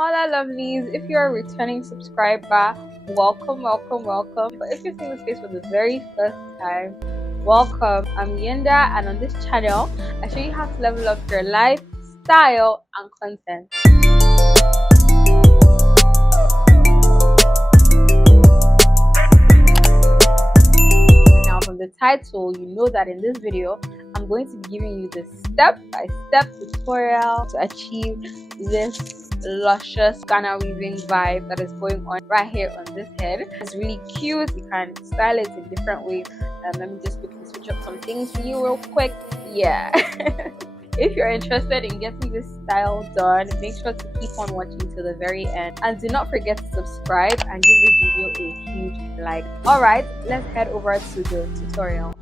Holla lovelies, if you're a returning subscriber, welcome. But if you're seeing this face for the very first time, welcome. I'm Yinda, and on this channel I show you how to level up your life, style and content. Now from the title, you know that in this video I'm going to be giving you the step-by-step tutorial to achieve this luscious Ghana weaving vibe that is going on right here on this head. It's really cute. You can style it in different ways. Let me just quickly switch up some things for you real quick. Yeah. If you're interested in getting this style done, make sure to keep on watching till the very end, and do not forget to subscribe and give this video a huge like. Alright, let's head over to the tutorial.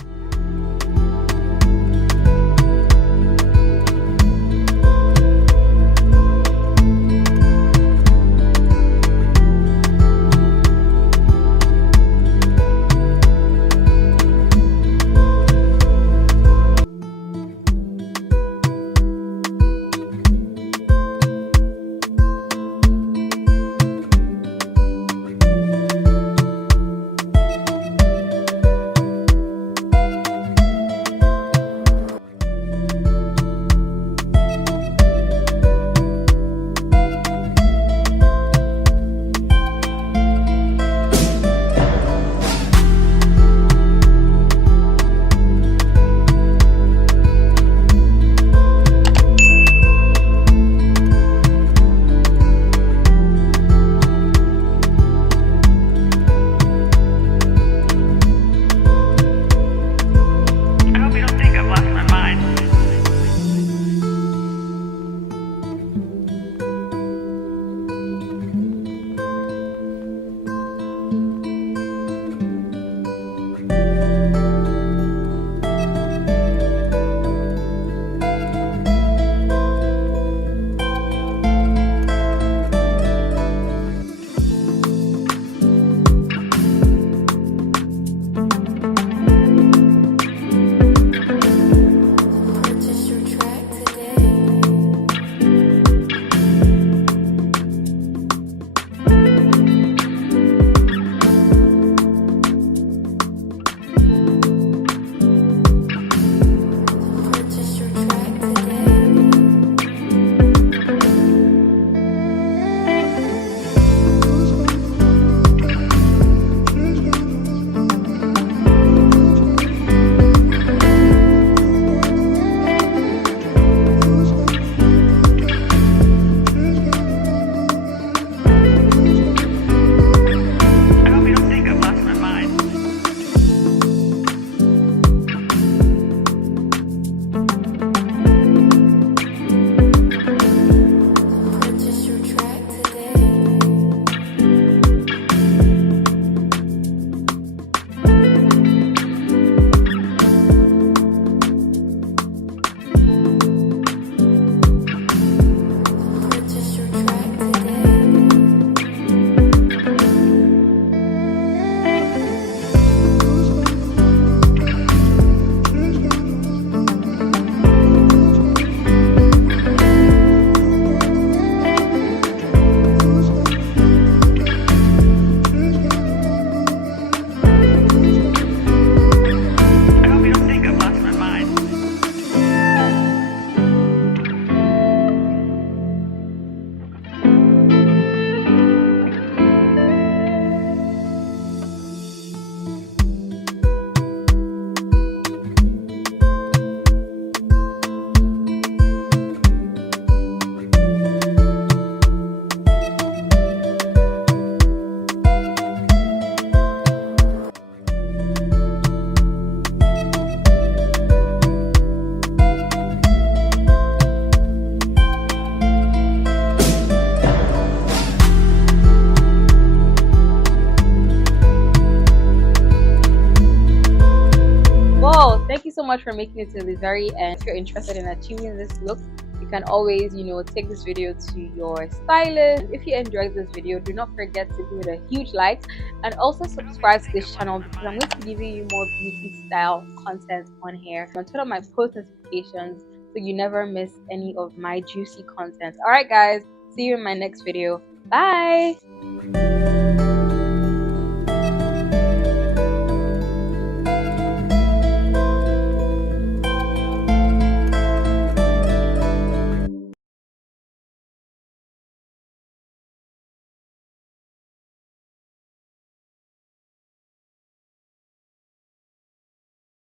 Thank you so much for making it to the very end. If you're interested in achieving this look, you can always take this video to your stylist. If you enjoyed this video, do not forget to give it a huge like, and also subscribe to this channel because I'm going to be giving you more beauty style content on here, and turn on my post notifications so you never miss any of my juicy content. All right guys, see you in my next video. Bye.